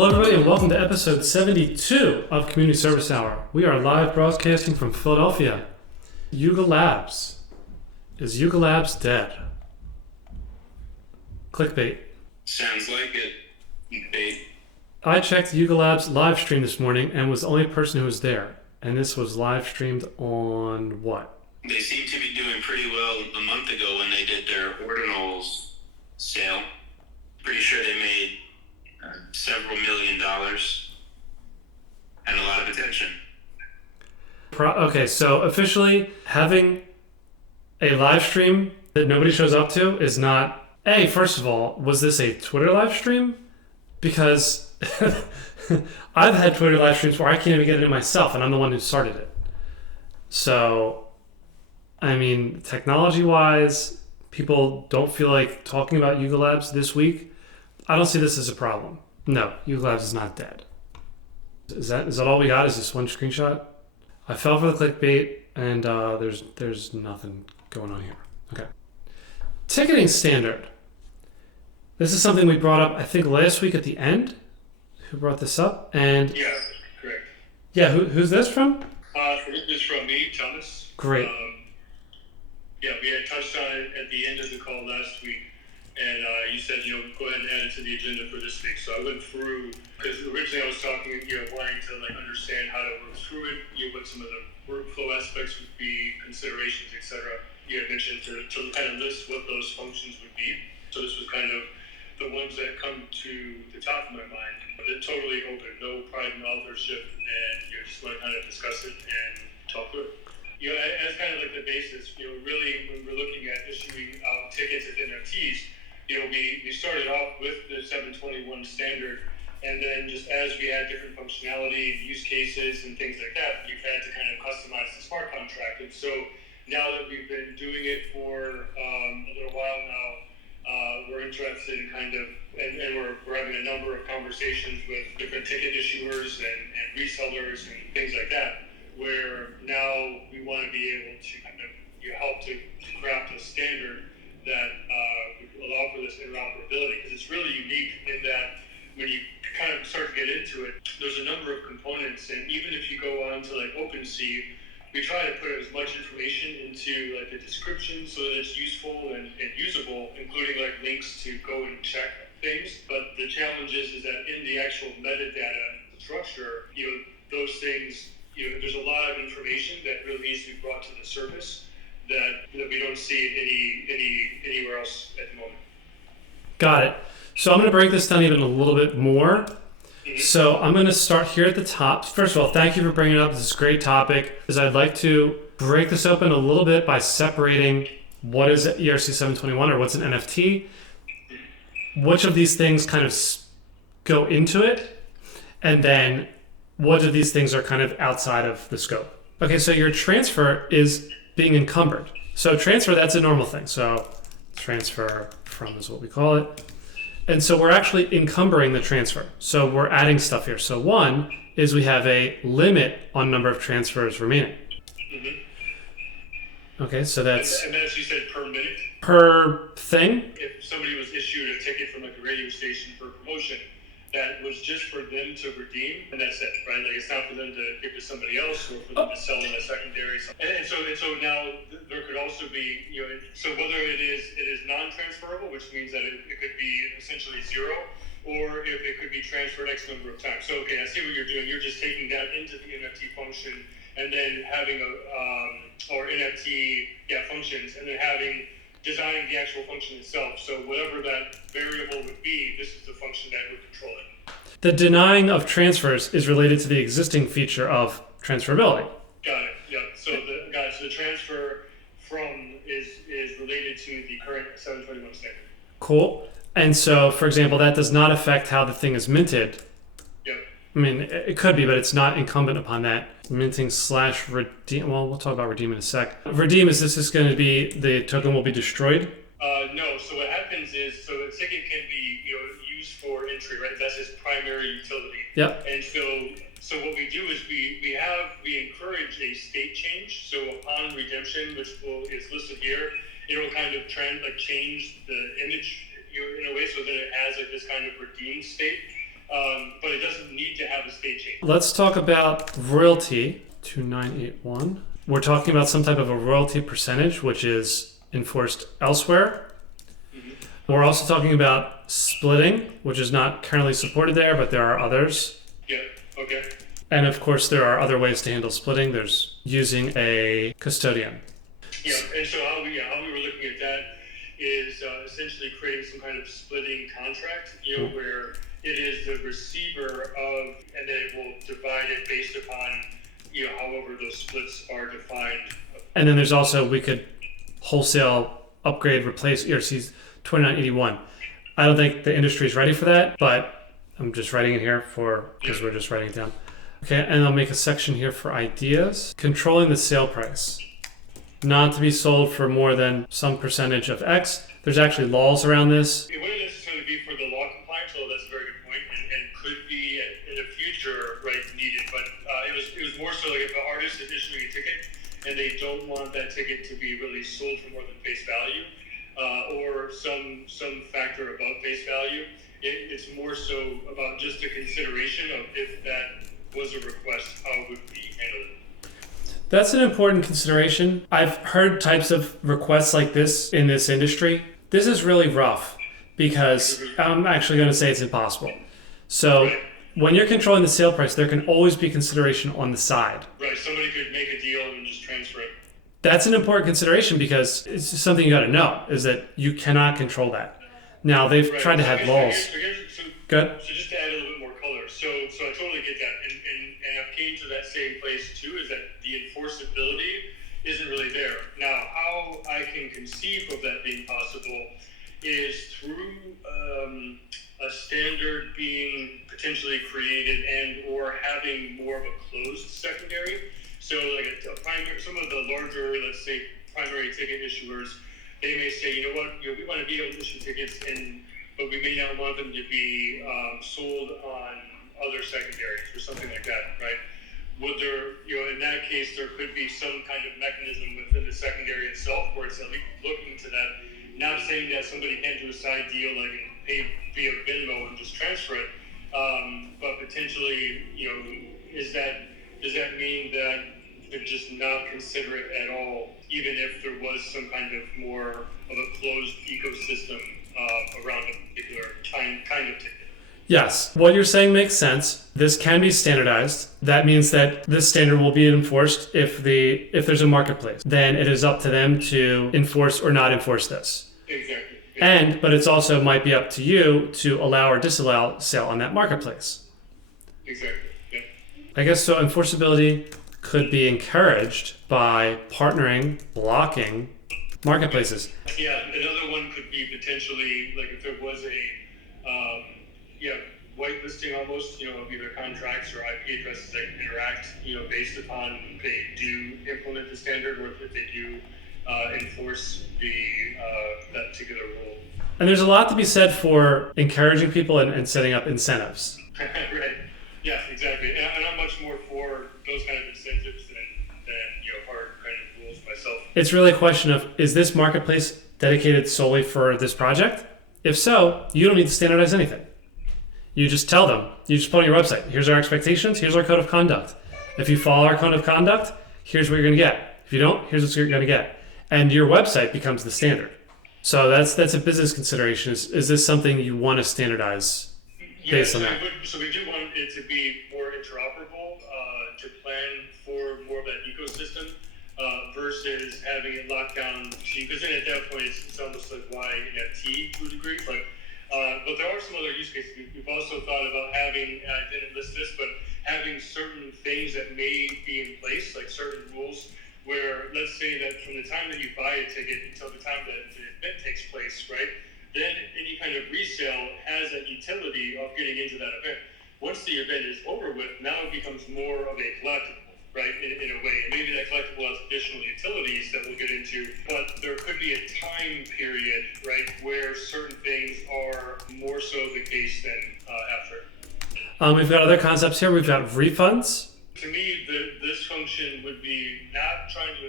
Hello everybody and welcome to episode 72 of Community Service Hour. We are live broadcasting from Philadelphia. Yuga Labs. Is Yuga Labs dead? Clickbait. Sounds like it. Bait. I checked Yuga Labs live stream this morning and was the only person who was there. And this was live streamed on what? They seem to be doing pretty well a month ago when they did their Ordinals sale. Pretty sure they made several $1 million and a lot of attention. Okay, so officially having a live stream that nobody shows up to is not... First of all, was this a Twitter live stream? Because I've had Twitter live streams where I can't even get it myself, and I'm the one who started it. So, I mean, technology-wise, people don't feel like talking about Yuga Labs this week. I don't see this as a problem. No, Yuga Labs is not dead. Is that all we got? Is this one screenshot? I fell for the clickbait, and there's nothing going on here. Okay. Ticketing standard. This is something we brought up, I think, last week at the end. Who brought this up? And yeah, correct. Yeah, who's this from? This is from me, Thomas. Great. Yeah, we had touched on it at the end of the call last week, and you said, go ahead and add it to the agenda for this week. So I went through, because originally I was talking, wanting to understand how to work through it, what some of the workflow aspects would be, considerations, etc. You had mentioned to kind of list what those functions would be. So this was kind of the ones that come to the top of my mind. But they're totally open, no pride in authorship, and just want to kind of discuss it and talk through it. As kind of like the basis, really when we're looking at issuing out tickets as NFTs, we started off with the 721 standard, and then just as we had different functionality and use cases and things like that, we've had to kind of customize the smart contract. And so now that we've been doing it for a little while now, we're interested in kind of, and we're having a number of conversations with different ticket issuers and resellers and things like that, where now we want to be able to kind of help to craft a standard that would allow for this interoperability, because it's really unique in that when you kind of start to get into it, there's a number of components, and even if you go on to like OpenSea, we try to put as much information into like the description so that it's useful and usable, including like links to go and check things. But the challenge is that in the actual metadata structure, those things, there's a lot of information that really needs to be brought to the surface that we don't see anywhere else at the moment. Got it. So I'm going to break this down even a little bit more. So I'm going to start here at the top. First of all, thank you for bringing it up. This is a great topic. I'd like to break this open a little bit by separating what is ERC 721 or what's an NFT, which of these things kind of go into it, and then what of these things are kind of outside of the scope. Okay, so your transfer is being encumbered. So transfer, that's a normal thing. So transfer from is what we call it. And so we're actually encumbering the transfer. So we're adding stuff here. So one is we have a limit on number of transfers remaining. Mm-hmm. Okay, so that's... And as you said, per minute? Per thing? If somebody was issued a ticket from like a radio station for a promotion, that was just for them to redeem, and that's it, right? Like it's not for them to give to somebody else or for them to sell in a secondary. And so now there could also be, so whether it is non-transferable, which means that it could be essentially zero, or if it could be transferred X number of times. So, okay, I see what you're doing. You're just taking that into the NFT function and then having or NFT, functions, and then designing the actual function itself. So whatever that variable would be, this is the function that would control it. The denying of transfers is related to the existing feature of transferability. Got it. Yeah. So the transfer from is related to the current 721 standard. Cool. And so, for example, that does not affect how the thing is minted. Yep. I mean, it could be, but it's not incumbent upon that. Minting / redeem. Well, we'll talk about redeem in a sec. Redeem, is this just going to be the token will be destroyed? No. So what happens is, so the ticket can be used for entry, right? That's its primary utility. Yep. And so what we do is we encourage a state change. So upon redemption, which is listed here, it'll kind of change the image in a way so that it has like this kind of redeemed state. but it doesn't need to have a state change. Let's talk about royalty, 2981. We're talking about some type of a royalty percentage, which is enforced elsewhere. Mm-hmm. We're also talking about splitting, which is not currently supported there, but there are others. Yeah, okay. And of course, there are other ways to handle splitting. There's using a custodian. Yeah, and so how we were looking at that is essentially creating some kind of splitting contract, where it is the receiver of, and then it will divide it based upon, however those splits are defined. And then there's also, we could wholesale upgrade, replace ERC's 2981. I don't think the industry is ready for that, but I'm just writing it here because we're just writing it down. Okay, and I'll make a section here for ideas. Controlling the sale price. Not to be sold for more than some percentage of X. There's actually laws around this. It wouldn't necessarily be for the law compliance, so that's a very good point, and could be in the future, right, needed. But it was more so like if an artist is issuing a ticket and they don't want that ticket to be really sold for more than face value, or some factor above face value, it's more so about just a consideration of if that was a request, how would we handle it. That's an important consideration. I've heard types of requests like this in this industry. This is really rough because I'm actually going to say it's impossible. So when you're controlling the sale price, there can always be consideration on the side. Right, somebody could make a deal and just transfer it. That's an important consideration because it's just something you got to know, is that you cannot control that. Now, they've tried to have laws. Good. So just to add a little bit more color. So I totally get that. And I've came to that same place too, is that the enforceability isn't really there. Now, how I can conceive of that being possible is through a standard being potentially created and or having more of a closed secondary. So like a primary, some of the larger, let's say, primary ticket issuers, they may say, you know what, we want to be able to issue tickets, but we may not want them to be sold on other secondaries or something like that, right? Would there, in that case, there could be some kind of mechanism within the secondary itself where it's at least looking to that, not saying that somebody can't do a side deal like pay via Venmo and just transfer it, but potentially, does that mean that they're just not consider it at all, even if there was some kind of more of a closed ecosystem around a particular kind of ticket? Yes, what you're saying makes sense. This can be standardized. That means that this standard will be enforced if there's a marketplace. Then it is up to them to enforce or not enforce this. Exactly. Yeah. But it's also might be up to you to allow or disallow sale on that marketplace. Exactly. Yeah. I guess so. Enforceability could be encouraged by partnering, blocking marketplaces. Yeah, another one could be potentially like if there was a whitelisting almost, of either contracts or IP addresses that can interact, based upon if they do implement the standard or if they do enforce that particular rule. And there's a lot to be said for encouraging people and setting up incentives. Right. Yeah, exactly. And I'm much more for those kind of incentives than hard kind of rules myself. It's really a question of, is this marketplace dedicated solely for this project? If so, you don't need to standardize anything. You just tell them, you just put on your website, here's our expectations, here's our code of conduct. If you follow our code of conduct, here's what you're going to get. If you don't, here's what you're going to get. And your website becomes the standard. So that's a business consideration. Is this something you want to standardize based on that? So we do want it to be more interoperable, to plan for more of that ecosystem, versus having it locked down. Because then at that point, it's almost like why NFT to a degree. But there are some other use cases. We've also thought about having, and I didn't list this, but having certain things that may be in place, like certain rules, where let's say that from the time that you buy a ticket until the time that the event takes place, right, then any kind of resale has that utility of getting into that event. Once the event is over with, now it becomes more of a collectible, right, in a way. And maybe that collectible has additional utilities that we'll get into, but there could be a time period, right, where certain things are more so the case than after. We've got other concepts here. We've got refunds. To me, this function would be not trying to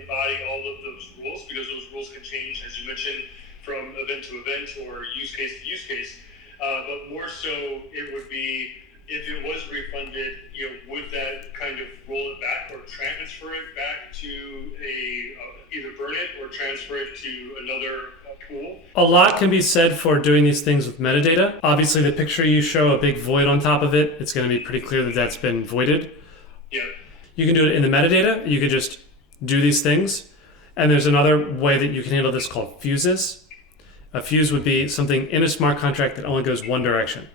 embody all of those rules, because those rules can change, as you mentioned, from event to event or use case to use case. but more so it would be if it was refunded, would that kind of roll it back or transfer it back to either burn it or transfer it to another pool? A lot can be said for doing these things with metadata. Obviously, the picture you show a big void on top of it, it's going to be pretty clear that that's been voided. Yeah. You can do it in the metadata. You could just do these things. And there's another way that you can handle this called fuses. A fuse would be something in a smart contract that only goes one direction.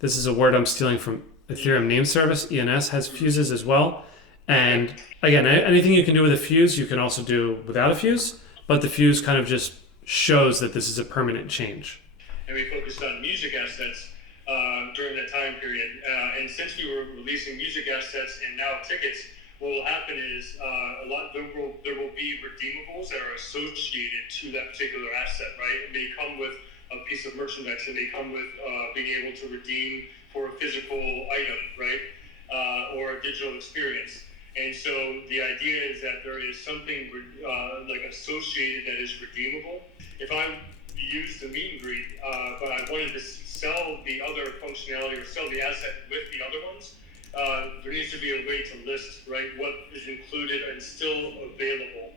This is a word I'm stealing from Ethereum Name Service. ENS has fuses as well. And again, anything you can do with a fuse, you can also do without a fuse. But the fuse kind of just shows that this is a permanent change. And we focused on music assets during that time period. And since we were releasing music assets and now tickets, what will happen is there will be redeemables that are associated to that particular asset, right? It may come with a piece of merchandise. It may come with being able to redeem for a physical item, right? Or a digital experience. And so the idea is that there is something like associated that is redeemable. If I use the meet and greet, but I wanted to sell the other functionality or sell the asset with the other ones, there needs to be a way to list, right, what is included and still available.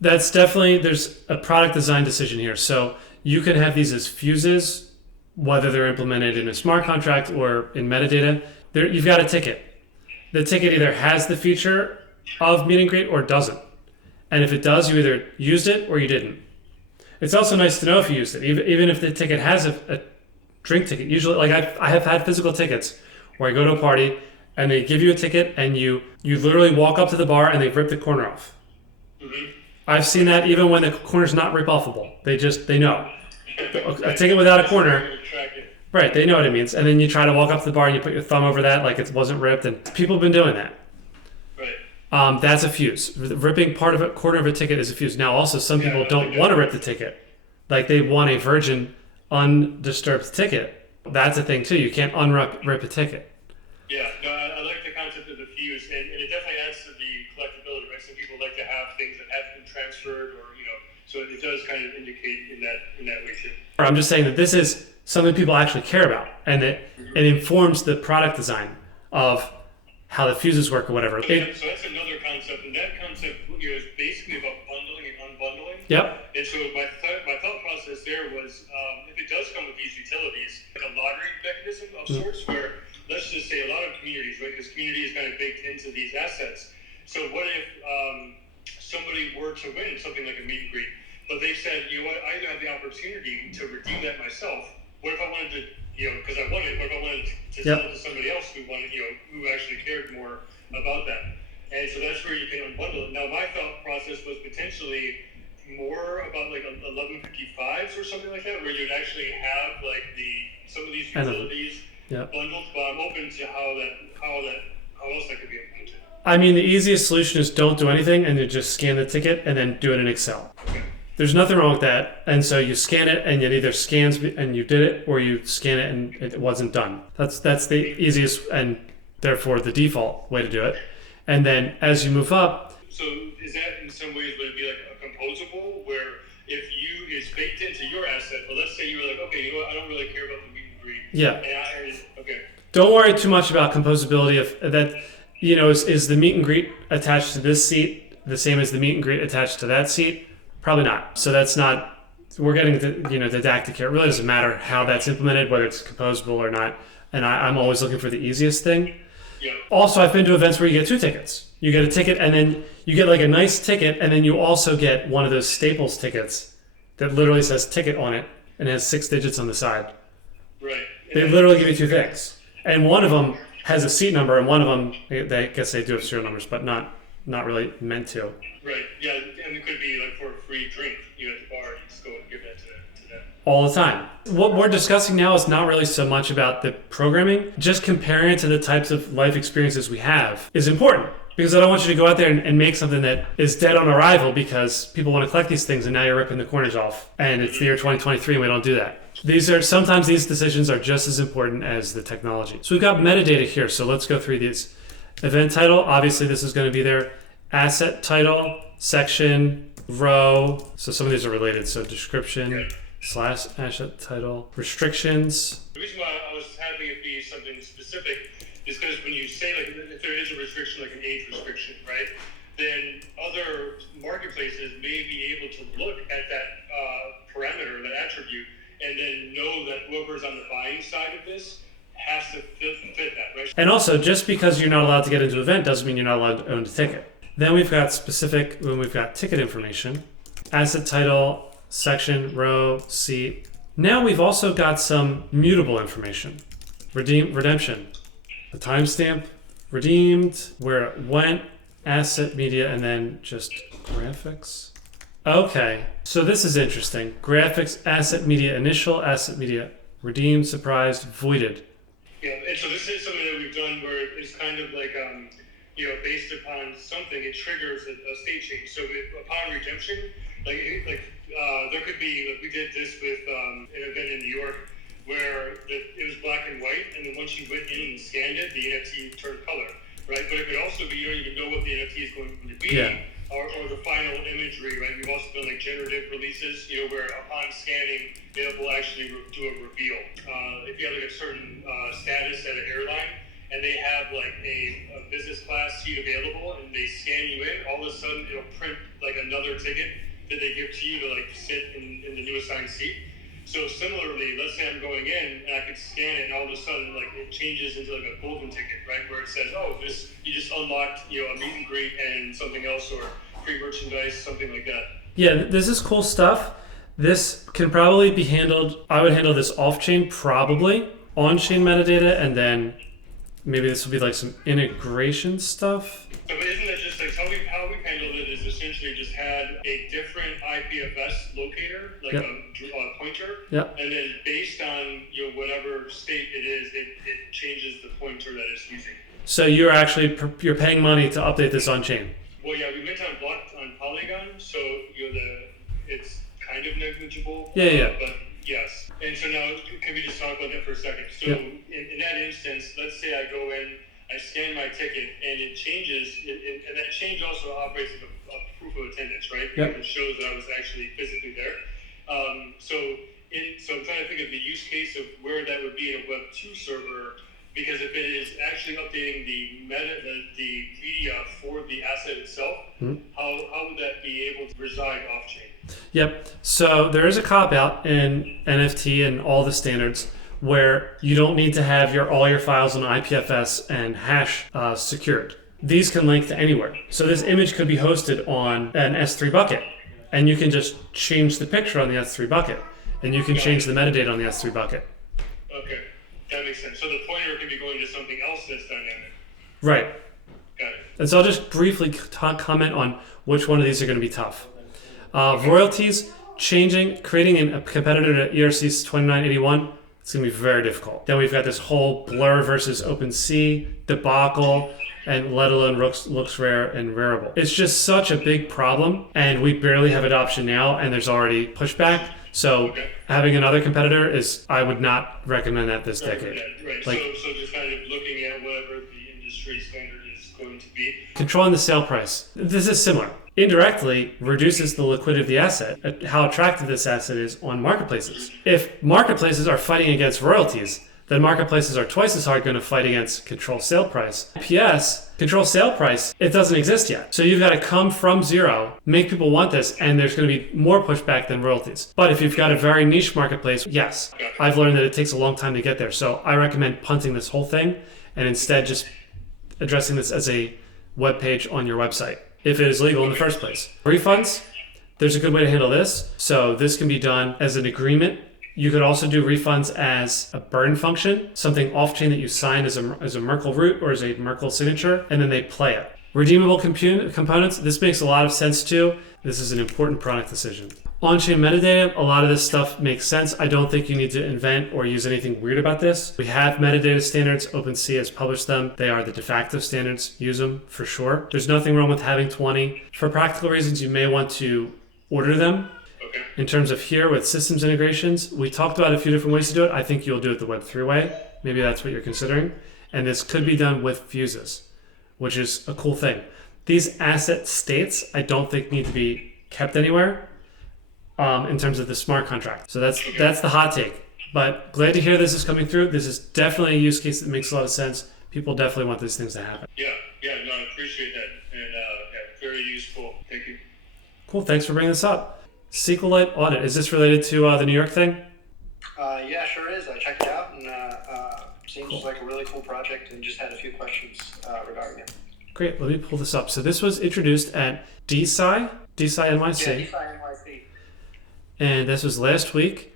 That's definitely, there's a product design decision here. So you can have these as fuses, whether they're implemented in a smart contract or in metadata. You've got a ticket. The ticket either has the feature of meet and greet or doesn't. And if it does, you either used it or you didn't. It's also nice to know if you used it, even if the ticket has a drink ticket. Usually, like I have had physical tickets where I go to a party and they give you a ticket and you literally walk up to the bar and they rip the corner off. Mm-hmm. I've seen that even when the corner's not rip-offable. They know. A ticket without a corner, right, they know what it means. And then you try to walk up to the bar and you put your thumb over that like it wasn't ripped. And people have been doing that. Right. That's a fuse. Ripping corner of a ticket is a fuse. Now, also, some people don't want to rip the ticket. Like they want a virgin, undisturbed ticket. That's a thing too. You can't rip a ticket. Yeah, no, I like the concept of the fuse, and it definitely adds to the collectability, right? Some people like to have things that have been transferred, or so it does kind of indicate in that way too. I'm just saying that this is something people actually care about, and that it informs the product design of how the fuses work or whatever. So that's another concept, and that concept is basically about bundling and unbundling. Yep. And so my thought process there was, if it does come with these utilities, like a lottery mechanism of sorts, where let's just say a lot of communities, right? Because community is kind of baked into these assets. So what if somebody were to win something like a meet and greet, but they said, what, I either have the opportunity to redeem that myself. What if I wanted to, because I won it, what if I wanted to sell it to somebody else who wanted, who actually cared more about that? And so that's where you can unbundle it. Now, my thought process was potentially more about like 1155s or something like that, where you'd actually have like some of these utilities bundled, but I'm open to how else that could be implemented. I mean, the easiest solution is don't do anything and you just scan the ticket and then do it in Excel. Okay. There's nothing wrong with that. And so you scan it and it either scans and you did it, or you scan it and it wasn't done. That's the easiest and therefore the default way to do it. And then as you move up. So is that in some ways would it be like a composable where if it's baked into your asset, but let's say you were like, okay, I don't really care about the meet and greet. Yeah. Okay. Don't worry too much about composability of that. Is the meet and greet attached to this seat the same as the meet and greet attached to that seat? Probably not. So that's not, we're getting didactic here. It really doesn't matter how that's implemented, whether it's composable or not. And I'm always looking for the easiest thing. Yeah. Also, I've been to events where you get two tickets. You get a ticket and then you get like a nice ticket, and then you also get one of those Staples tickets that literally says ticket on it and has 6 digits on the side. Right. They literally give you two things. And one of them has a seat number, and one of them, I guess they do have serial numbers, but not really meant to. Right. Yeah, and it could be like for a free drink, at the bar, you just go and give that to them. All the time. What we're discussing now is not really so much about the programming. Just comparing it to the types of life experiences we have is important. Because I don't want you to go out there and make something that is dead on arrival because people want to collect these things and now you're ripping the corners off. And it's the year 2023 and we don't do that. Sometimes these decisions are just as important as the technology. So we've got metadata here. So let's go through these. Event title, obviously this is going to be there. Asset title, section, row. So some of these are related. So description, slash asset title restrictions. The reason why I was having it be something specific is because when you say, like, if there is a restriction, like an age restriction, right, then other marketplaces may be able to look at that parameter, that attribute, and then know that whoever's on the buying side of this has to fit that, right? And also, just because you're not allowed to get into an event doesn't mean you're not allowed to own a ticket. Then we've got ticket information, asset title, section, row, seat. Now we've also got some mutable information. Redemption, the timestamp, redeemed, where it went, asset media, and then just graphics. Okay, so this is interesting. Graphics, asset media initial, asset media redeemed, surprised, voided. Yeah, and so this is something that we've done where it's kind of like, based upon something, it triggers a state change. So upon redemption, there could be, like we did this with an event in New York where it was black and white, and then once you went in and scanned it, the NFT turned color, right? But it could also be, you don't even know what the NFT is going to be, or the final imagery, right? We've also done like generative releases, where upon scanning, it will actually do a reveal. If you have like a certain status at an airline, and they have like a business class seat available, and they scan you in, all of a sudden it'll print like another ticket that they give to you to like sit in the new assigned seat. So similarly, let's say I'm going in and I could scan it, and all of a sudden like it changes into like a golden ticket, right? Where it says, oh, you just unlocked a meet and greet and something else, or free merchandise, something like that. Yeah, this is cool stuff. This can probably be handled. I would handle this off-chain, probably on-chain metadata, and then maybe this will be like some integration stuff. But isn't that just like how we handled it is essentially just had a different IPFS locator, like a pointer, and then based on whatever state it is, it changes the pointer that it's using. So you're paying money to update this on chain. Well, yeah, we went on Polygon, so it's kind of negligible. But yes. And so now, can we just talk about that for a second? So in that instance, let's say I go in, I scan my ticket, and it changes, and that change also operates as a proof of attendance, right? Because it shows that I was actually physically there. So I'm trying to think of the use case of where that would be in a Web 2 server, because if it is actually updating the media for the asset itself, how would that be able to reside off-chain? Yep. So there is a cop-out in NFT and all the standards where you don't need to have all your files on IPFS and hash secured. These can link to anywhere. So this image could be hosted on an S3 bucket, and you can just change the picture on the S3 bucket, and you can change the metadata on the S3 bucket. Okay, that makes sense. So the pointer can be going to something else that's dynamic. Right. Got it. And so I'll just briefly comment on which one of these are going to be tough. Royalties, creating a competitor to ERC 2981, it's going to be very difficult. Then we've got this whole Blur versus OpenSea debacle, and let alone looks rare and rareable. It's just such a big problem, and we barely have adoption now, and there's already pushback. So having another competitor I would not recommend that this decade. Right. So just kind of looking at whatever the industry standard is going to be. Controlling the sale price. This is similar. Indirectly reduces the liquidity of the asset, how attractive this asset is on marketplaces. If marketplaces are fighting against royalties, then marketplaces are twice as hard going to fight against control sale price. PS, control sale price, it doesn't exist yet. So you've got to come from zero, make people want this, and there's going to be more pushback than royalties. But if you've got a very niche marketplace, yes, I've learned that it takes a long time to get there. So I recommend punting this whole thing and instead just addressing this as a web page on your website, if it is legal in the first place. Refunds, there's a good way to handle this. So this can be done as an agreement. You could also do refunds as a burn function, something off-chain that you sign as a Merkle root or as a Merkle signature, and then they play it. Redeemable components, this makes a lot of sense too. This is an important product decision. On-chain metadata, a lot of this stuff makes sense. I don't think you need to invent or use anything weird about this. We have metadata standards. OpenSea has published them. They are the de facto standards. Use them for sure. There's nothing wrong with having 20. For practical reasons, you may want to order them. In terms of here with systems integrations, we talked about a few different ways to do it. I think you'll do it the Web3 way. Maybe that's what you're considering. And this could be done with fuses, which is a cool thing. These asset states, I don't think need to be kept anywhere. in terms of the smart contract. So that's the hot take. But glad to hear this is coming through. This is definitely a use case that makes a lot of sense. People definitely want these things to happen. Yeah, no, I appreciate that. And very useful. Thank you. Cool, thanks for bringing this up. SQLite audit, is this related to the New York thing? Yeah, sure is. I checked it out and seems like a really cool project and just had a few questions regarding it. Great, let me pull this up. So this was introduced at DSci NYC. Yeah, DSci NYC. And this was last week.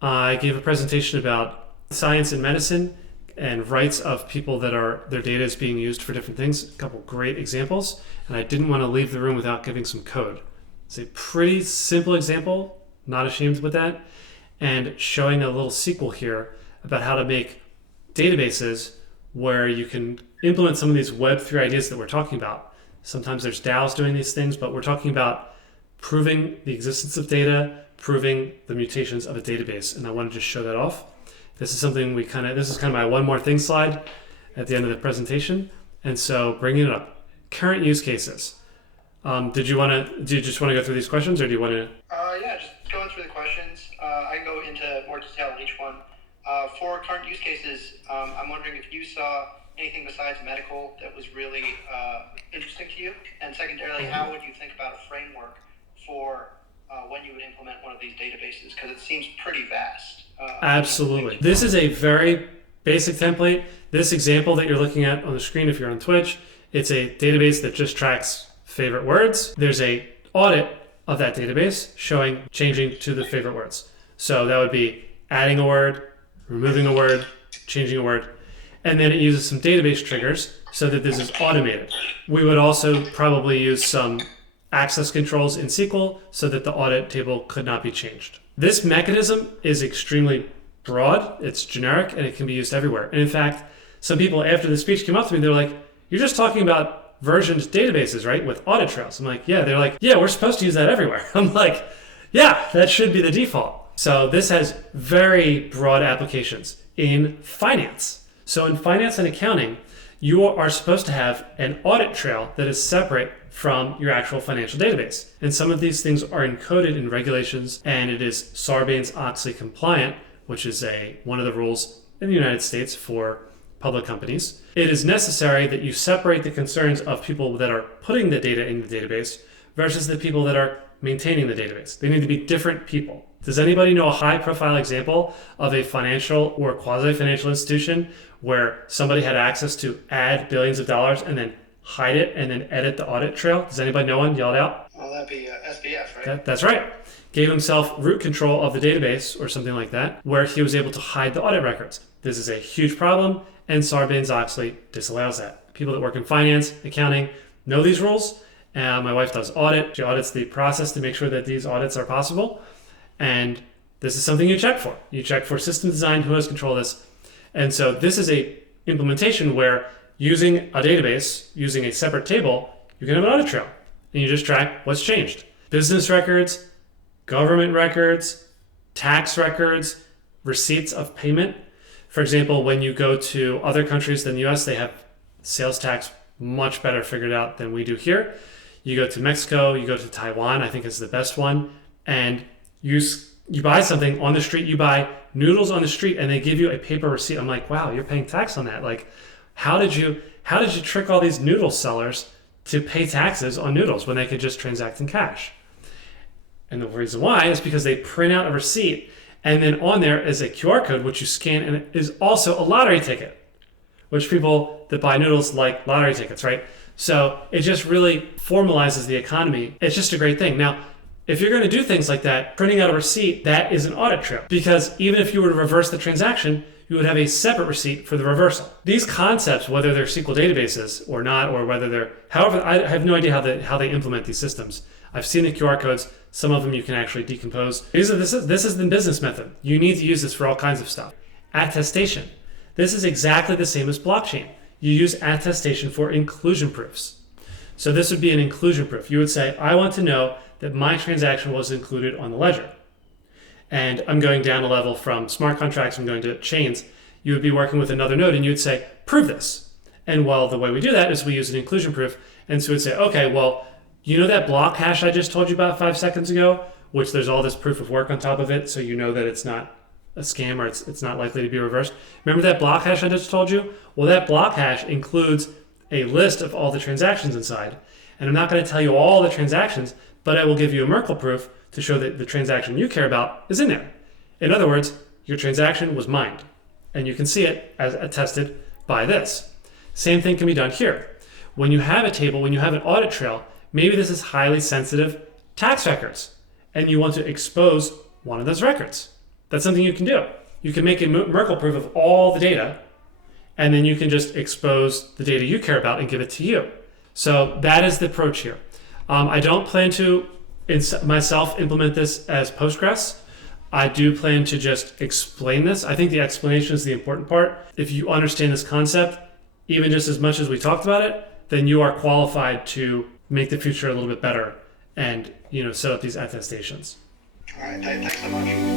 I gave a presentation about science and medicine and rights of people that their data is being used for different things. A couple great examples. And I didn't want to leave the room without giving some code. It's a pretty simple example, not ashamed with that, and showing a little sequel here about how to make databases where you can implement some of these Web3 ideas that we're talking about. Sometimes there's DAOs doing these things, but we're talking about proving the existence of data, proving the mutations of a database. And I want to just show that off. This is something this is kind of my one more thing slide at the end of the presentation. And so bringing it up, current use cases. Do you just want to go through these questions, or do you want to? Yeah, just going through the questions. I can go into more detail on each one. For current use cases, I'm wondering if you saw anything besides medical that was really interesting to you, and secondarily, how would you think about a framework for when you would implement one of these databases? Because it seems pretty vast. Absolutely. This is a very basic template. This example that you're looking at on the screen, if you're on Twitch, it's a database that just tracks favorite words. There's a audit of that database showing changing to the favorite words. So that would be adding a word, removing a word, changing a word. And then it uses some database triggers so that this is automated. We would also probably use some access controls in SQL so that the audit table could not be changed. This mechanism is extremely broad, it's generic, and it can be used everywhere. And in fact, some people after the speech came up to me, they're like, you're just talking about versioned databases, right? With audit trails. I'm like, yeah. They're like, yeah, we're supposed to use that everywhere. I'm like, yeah, that should be the default. So this has very broad applications in finance. So in finance and accounting, you are supposed to have an audit trail that is separate from your actual financial database. And some of these things are encoded in regulations, and it is Sarbanes-Oxley compliant, which is one of the rules in the United States for public companies. It is necessary that you separate the concerns of people that are putting the data in the database versus the people that are maintaining the database. They need to be different people. Does anybody know a high-profile example of a financial or quasi-financial institution where somebody had access to add billions of dollars and then hide it and then edit the audit trail? Does anybody know one? Yell it out. Well, that'd be SBF, right? That's right. Gave himself root control of the database or something like that, where he was able to hide the audit records. This is a huge problem, and Sarbanes-Oxley disallows that. People that work in finance, accounting, know these rules. My wife does audit. She audits the process to make sure that these audits are possible. And this is something you check for. You check for system design, who has control of this. And so this is a implementation where using a database, using a separate table, you can have an audit trail. And you just track what's changed. Business records, government records, tax records, receipts of payment. For example, when you go to other countries than the US, they have sales tax much better figured out than we do here. You go to Mexico, you go to Taiwan, I think is the best one, and you buy something on the street, you buy noodles on the street, and they give you a paper receipt. I'm like, wow, you're paying tax on that. Like, how did you trick all these noodle sellers to pay taxes on noodles when they could just transact in cash? And the reason why is because they print out a receipt, and then on there is a QR code which you scan, and it is also a lottery ticket, which people that buy noodles like lottery tickets, right? So it just really formalizes the economy. It's just a great thing. Now, if you're going to do things like that, printing out a receipt, that is an audit trail. Because even if you were to reverse the transaction, you would have a separate receipt for the reversal. These concepts, whether they're SQL databases or not, or whether they're, however, I have no idea how they implement these systems. I've seen the QR codes. Some of them you can actually decompose. This is the business method. You need to use this for all kinds of stuff. Attestation. This is exactly the same as blockchain. You use attestation for inclusion proofs. So this would be an inclusion proof. You would say, I want to know that my transaction was included on the ledger. And I'm going down a level from smart contracts, I'm going to chains. You would be working with another node and you would say, prove this. And well, the way we do that is we use an inclusion proof. And so we'd say, okay, well, you know that block hash I just told you about 5 seconds ago? which there's all this proof of work on top of it, so you know that it's not a scam or it's not likely to be reversed. Remember that block hash I just told you? Well, that block hash includes a list of all the transactions inside. And I'm not going to tell you all the transactions, but I will give you a Merkle proof to show that the transaction you care about is in there. In other words, your transaction was mined. And you can see it as attested by this. Same thing can be done here. When you have a table, when you have an audit trail, maybe this is highly sensitive tax records, and you want to expose one of those records. That's something you can do. You can make a Merkle proof of all the data, and then you can just expose the data you care about and give it to you. So that is the approach here. I don't plan to myself implement this as Postgres. I do plan to just explain this. I think the explanation is the important part. If you understand this concept, even just as much as we talked about it, then you are qualified to make the future a little bit better and set up these attestations. All right, thanks so much.